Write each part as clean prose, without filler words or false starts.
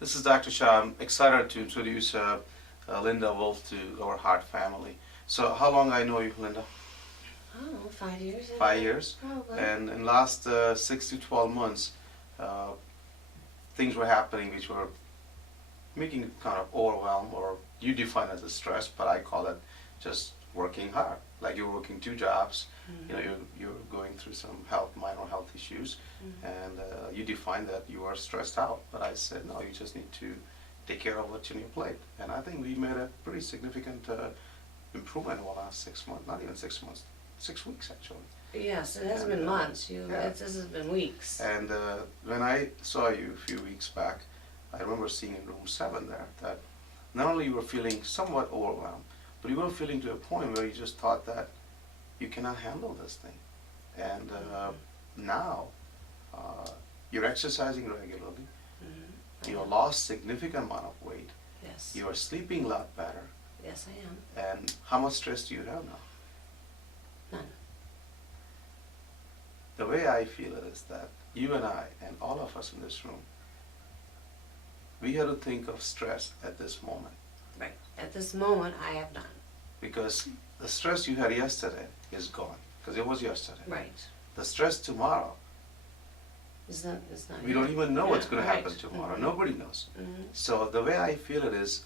This is Dr. Shah. I'm excited to introduce Linda Wolf to our Hart family. So how long I know you, Linda? Oh, 5 years. 5 years. Probably. And in last 6 to 12 months, things were happening which were making you kind of overwhelmed, or you define it as stress, but I call it just working hard. Like you're working 2 jobs, you're going through some minor health issues, and you define that you are stressed out. But I said, no, you just need to take care of what's on your plate. And I think we made a pretty significant improvement in the last 6 months, not even 6 months, 6 weeks actually. Yes, it hasn't been months. This has been weeks. And when I saw you a few weeks back, I remember seeing in room 7 there that not only you were feeling somewhat overwhelmed, but you were feeling to a point where you just thought that you cannot handle this thing. And now you're exercising regularly. You have lost significant amount of weight. Yes. You are sleeping a lot better. Yes, I am. And how much stress do you have now? None. The way I feel it is that you and I and all of us in this room, we have to think of stress at this moment. Right. At this moment, I have none. Because the stress you had yesterday is gone, because it was yesterday. Right. The stress tomorrow, It's not. we don't even know what's going to right. happen tomorrow. Nobody knows. Mm-hmm. So the way I feel it is,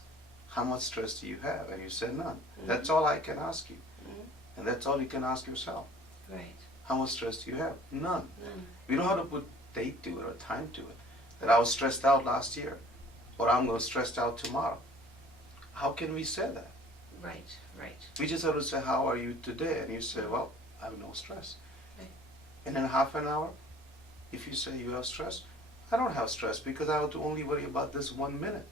how much stress do you have? And you said none. Mm-hmm. That's all I can ask you. Mm-hmm. And that's all you can ask yourself. Right. How much stress do you have? None. None. We don't have to put date to it or time to it. That I was stressed out last year, or I'm going to stressed out tomorrow. How can we say that? Right. Right. We just have to say, how are you today? And you say, well, I have no stress. Right. And in half an hour, if you say you have stress, I don't have stress because I have to only worry about this 1 minute.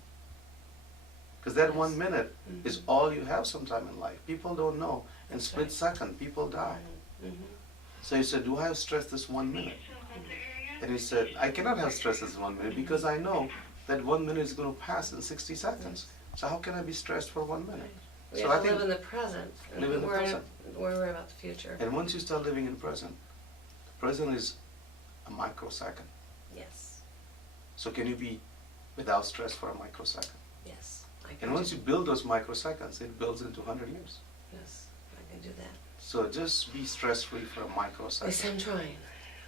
Because that Yes. 1 minute is all you have sometime in life. People don't know. In That's split right. second, people die. Mm-hmm. So you said, do I have stress this 1 minute? And he said, I cannot have stress this 1 minute because I know that 1 minute is going to pass in 60 seconds. So how can I be stressed for 1 minute? We So have I to think live in the present. live in the present. Worry about the future. And once you start living in the present is a microsecond. Yes. So can you be without stress for a microsecond? Yes. I can And once do, you build those microseconds, it builds into 100 years. yes, I can do that. So just be stress-free for a Yes, microsecond. I'm trying.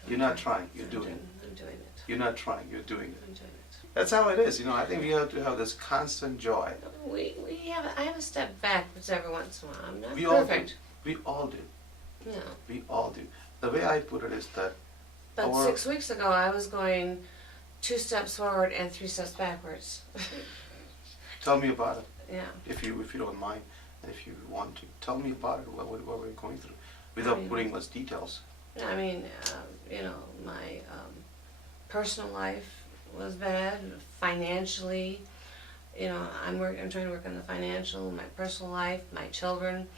You're not trying, you're doing it. I'm doing it. You're not trying, you're doing it. I'm doing it. That's how it is. I think we have to have this constant joy. I have a step backwards every once in a while. I'm not We all do. perfect. We all do. No. We all do. The way I put it is that But Or- 6 weeks ago, I was going 2 steps forward and 3 steps backwards. tell me about it, Yeah. if you don't mind, and if you want to. Tell me about it, what we're going through, without putting much details. I mean, my personal life was bad. Financially, I'm trying to work on the financial, my personal life, my children,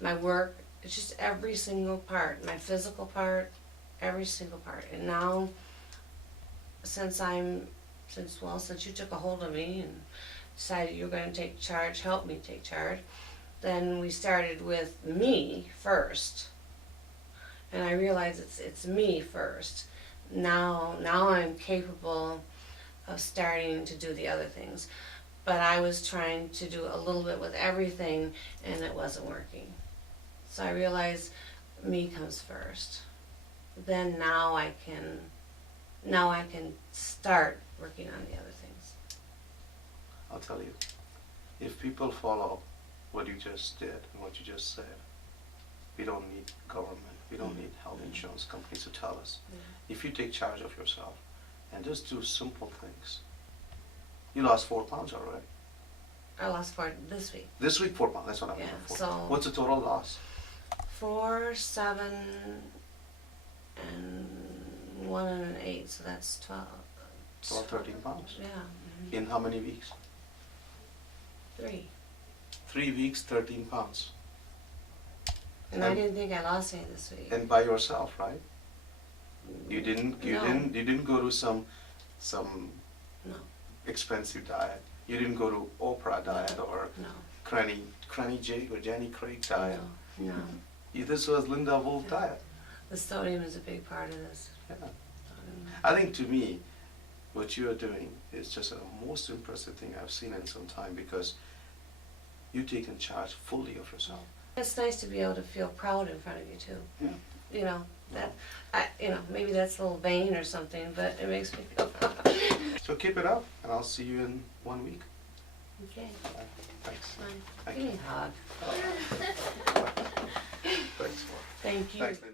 my work. It's just every single part, my physical part, every single part. And now, since you took a hold of me and decided you're going to take charge, help me take charge, then we started with me first. And I realized it's me first. Now I'm capable of starting to do the other things. But I was trying to do a little bit with everything and it wasn't working. So I realized me comes first. Then now I can start working on the other things. I'll tell you, if people follow what you just did and what you just said, we don't need government, we don't need health insurance companies to tell us. If you take charge of yourself and just do simple things. You lost 4 pounds already. I lost 4 this week. This week 4 pounds, that's what I'm Yeah, looking for. so- What's the total loss? 4, 7, and 1 and an 8, so that's 12. 12, 13 pounds. Yeah. In how many weeks? 3. 3 weeks, 13 pounds. And I didn't think I lost any this week. And by yourself, right? You didn't go to some No. expensive diet. You didn't go to Oprah diet or No. Granny Jake or Jenny Craig diet. No. This was Linda Wolf diet. The sodium is a big part of this. Yeah. I think to me, what you are doing is just the most impressive thing I've seen in some time, because you're taking charge fully of yourself. It's nice to be able to feel proud in front of you too. Yeah. You know, maybe that's a little vain or something, but it makes me feel proud. So keep it up, and I'll see you in 1 week. Okay, Thanks. fine. Thank Give me you. a hug. Thanks. Thank you. Thanks, Linda.